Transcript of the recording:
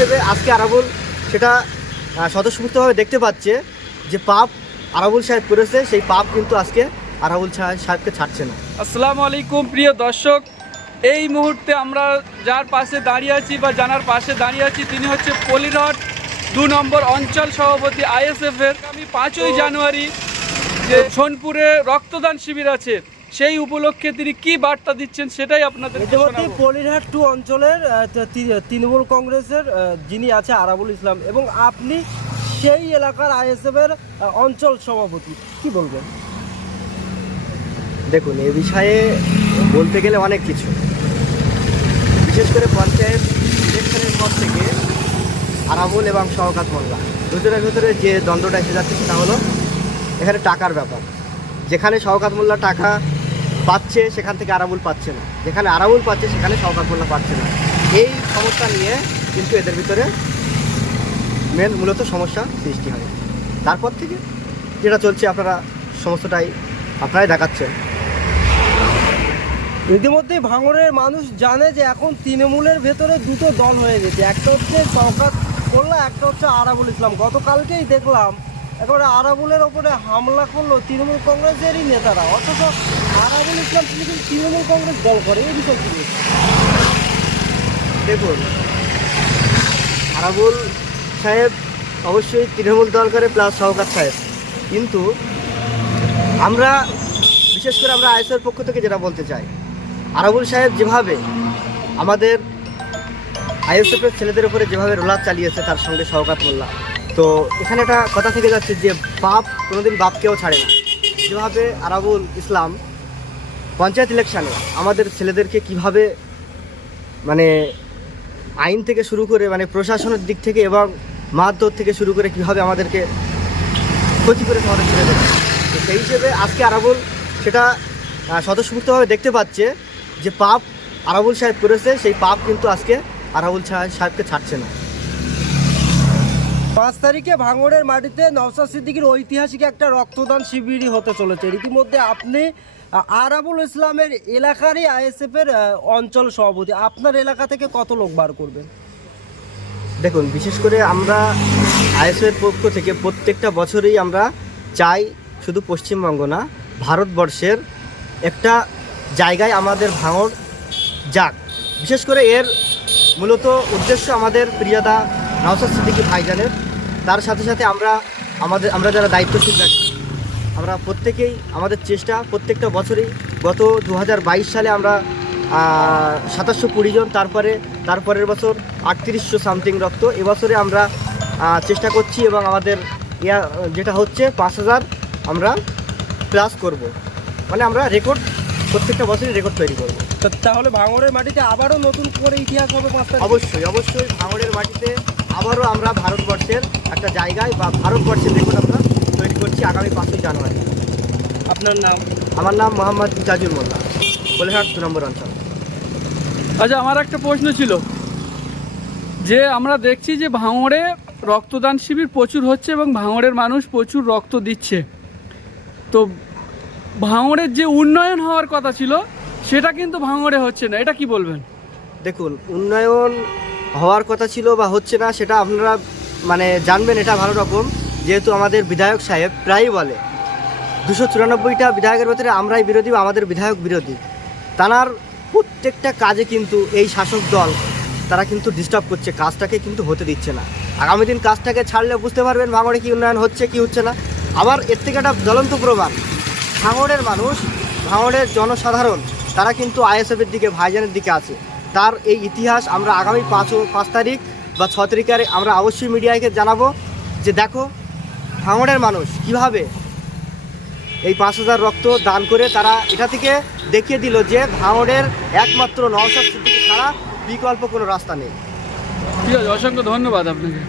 হিসেবে আজকে আরাবুল সেটা স্বতঃস্ফূর্তভাবে দেখতে পাচ্ছে যে পাপ আরাবুল সাহেব করেছে সেই পাপ কিন্তু আজকে আরাবুল সাহেব- সাহেবকে ছাড়ছে না। আসসালামু আলাইকুম প্রিয় দর্শক। এই মুহূর্তে আমরা যার পাশে দাঁড়িয়ে আছি বা জানার পাশে দাঁড়িয়ে আছি তিনি হচ্ছে পলিরট দু নম্বর অঞ্চল সভাপতি আইএসএফ এর। আমি পাঁচই জানুয়ারি যে সোনপুরে রক্তদান শিবির আছে সেই উপলক্ষে তিনি কি বার্তা দিচ্ছেন সেটাই আপনাদের পলিরহাট টু অঞ্চলের তৃণমূল কংগ্রেসের যিনি আছে আরাবুল ইসলাম এবং আপনি সেই এলাকার আইএসএফ এর অঞ্চল সভাপতি কি বলবেন? দেখুন এ বিষয়ে বলতে গেলে অনেক কিছু। বিশেষ করে পঞ্চায়েত ইলেকশনের পর থেকে আরাবুল এবং শওকাত মোল্লা দুজনের ভেতরে যে দ্বন্দ্বটা এসে যাচ্ছে সেটা হলো এখানে টাকার ব্যাপার। যেখানে শওকাত মোল্লা টাকা পাচ্ছে, সেখান থেকে আরাবুল পাচ্ছে না। যেখানে আরাবুল পাচ্ছে, সেখানে মোল্লা পাচ্ছে না। এই সমস্যা নিয়ে কিন্তু এদের ভিতরে মেন মূলত সমস্যা সৃষ্টি হয়। তারপর থেকে যেটা চলছে, আপনারা সমস্তটাই আপনারাই দেখাচ্ছেন। ইতিমধ্যে ভাঙড়ের মানুষ জানে যে এখন তৃণমূলের ভেতরে দুটো দল হয়ে গেছে। একটা হচ্ছে শওকাত মোল্লা একটা হচ্ছে আরাবুল ইসলাম। গতকালকেই দেখলাম একেবারে আরাবুলের ওপরে হামলা করল তৃণমূল কংগ্রেসেরই নেতারা। অথচ আরাবুল ইসলাম তিনি কিন্তু তৃণমূল কংগ্রেস দল করে, এই বিষয় দেখুন, আরাবুল সাহেব অবশ্যই তৃণমূল দল করে প্লাস সহকার সাহেব। কিন্তু আমরা, বিশেষ করে আমরা আইএসএর পক্ষ থেকে যেটা বলতে চাই, আরাবুল সাহেব যেভাবে আমাদের আইএসএফের ছেলেদের উপরে যেভাবে রোলার চালিয়েছে, তার সঙ্গে সহকাত মোল্লা। তো এখানে একটা কথা থেকে যাচ্ছে যে বাপ কোনোদিন বাপকেও ছাড়ে না। যেভাবে আরাবুল ইসলাম পঞ্চায়েত ইলেকশানে আমাদের ছেলেদেরকে কীভাবে মানে আইন থেকে শুরু করে মানে প্রশাসনের দিক থেকে এবং মারধর থেকে শুরু করে কীভাবে আমাদেরকে ক্ষতি করে আমাদের ছেড়ে দেবে তো সেই হিসেবে আজকে আরাবুল সেটা স্বতঃস্ফূর্তভাবে দেখতে পাচ্ছে যে পাপ আরাবুল সাহেব করেছে, সেই পাপ কিন্তু আজকে আরাবুল সাহেব সাহেবকে ছাড়ছে না। পাঁচ তারিখে ভাঙড়ের মাটিতে নওসাদ সিদ্দিকির ঐতিহাসিক একটা রক্তদান শিবিরই হতে চলেছে। ইতিমধ্যে আপনি আরাবুল ইসলামের এলাকারই আইএসএফ এর অঞ্চল সভাপতি। আপনার এলাকা থেকে কত লোক বার করবেন? দেখুন, বিশেষ করে আমরা আইএসএর পক্ষ থেকে প্রত্যেকটা বছরেই আমরা চাই শুধু পশ্চিমবঙ্গ না, ভারতবর্ষের একটা জায়গায় আমাদের ভাঙর যাক। বিশেষ করে এর মূলত উদ্দেশ্য আমাদের প্রিয়দা নওসাদ সিদ্দিকী ভাইজানের। তার সাথে সাথে আমরা আমাদের, আমরা যারা দায়িত্বশীল রাখি আমরা প্রত্যেকেই আমাদের চেষ্টা প্রত্যেকটা বছরেই গত দু হাজার বাইশ সালে আমরা সাতাশশো কুড়ি জন তারপরে তারপরের বছর আটত্রিশশো সামথিং রক্ত। এবছরে আমরা চেষ্টা করছি এবং আমাদের ইয়া যেটা হচ্ছে পাঁচ হাজার আমরা প্লাস করব। মানে আমরা রেকর্ড প্রত্যেকটা বছরই রেকর্ড তৈরি করব। তা- তাহলে ভাঙড়ের মাটিতে আবারও নতুন করে ইতিহাস হবে অবশ্যই অবশ্যই ভাঙড়ের মাটিতে আবারও আমরা ভারতবর্ষের একটা জায়গায় বা ভারতবর্ষের রেকর্ড আমরা তৈরি করছি আগামী পাঁচই জানুয়ারি। আপনার নাম? আমার নাম মোহাম্মদ মিতাজুল মোল্লা কোলেহাট দু নম্বর অঞ্চল। আচ্ছা আমার একটা প্রশ্ন ছিল। যে আমরা দেখছি যে ভাঙড়ে রক্তদান শিবির প্রচুর হচ্ছে এবং ভাঙড়ের মানুষ প্রচুর রক্ত দিচ্ছে। তো ভাঙড়ের যে উন্নয়ন হওয়ার কথা ছিল সেটা কিন্তু ভাঙড়ে হচ্ছে না। এটা কি বলবেন? দেখুন উন্নয়ন হওয়ার কথা ছিল বা হচ্ছে না সেটা আপনারা মানে জানবেন এটা ভালো রকম। যেহেতু আমাদের বিধায়ক সাহেব প্রায়ই বলে, দুশো চুরানব্বইটা বিধায়কের ভেতরে আমরাই বিরোধী বা আমাদের বিধায়ক বিরোধী। তানার প্রত্যেকটা কাজে কিন্তু এই শাসক দল, তারা কিন্তু ডিস্টার্ব করছে, কাজটাকে কিন্তু হতে দিচ্ছে না। আগামী দিন কাজটাকে ছাড়লে বুঝতে পারবেন ভাঙড়ে কি উন্নয়ন হচ্ছে, কি হচ্ছে না। আবার এর থেকে একটা জ্বলন্ত প্রমাণ, ভাঙড়ের মানুষ, ভাঙড়ের জনসাধারণ, তারা কিন্তু আইএসএফের দিকে, ভাইজানের দিকে আছে। তার এই ইতিহাস আমরা আগামী পাঁচ পাঁচ তারিখ বা ছ তারিখে আমরা অবশ্যই মিডিয়াকে জানাব যে দেখো ভাঙড়ের মানুষ, কীভাবে এই পাঁচ হাজার রক্ত দান করে তারা এটা থেকে দেখিয়ে দিল যে ভাঙড়ের একমাত্র নওশাদ সিদ্দিকি ছাড়া বিকল্প কোনো রাস্তা নেই। ঠিক আছে, অসংখ্য ধন্যবাদ আপনাকে।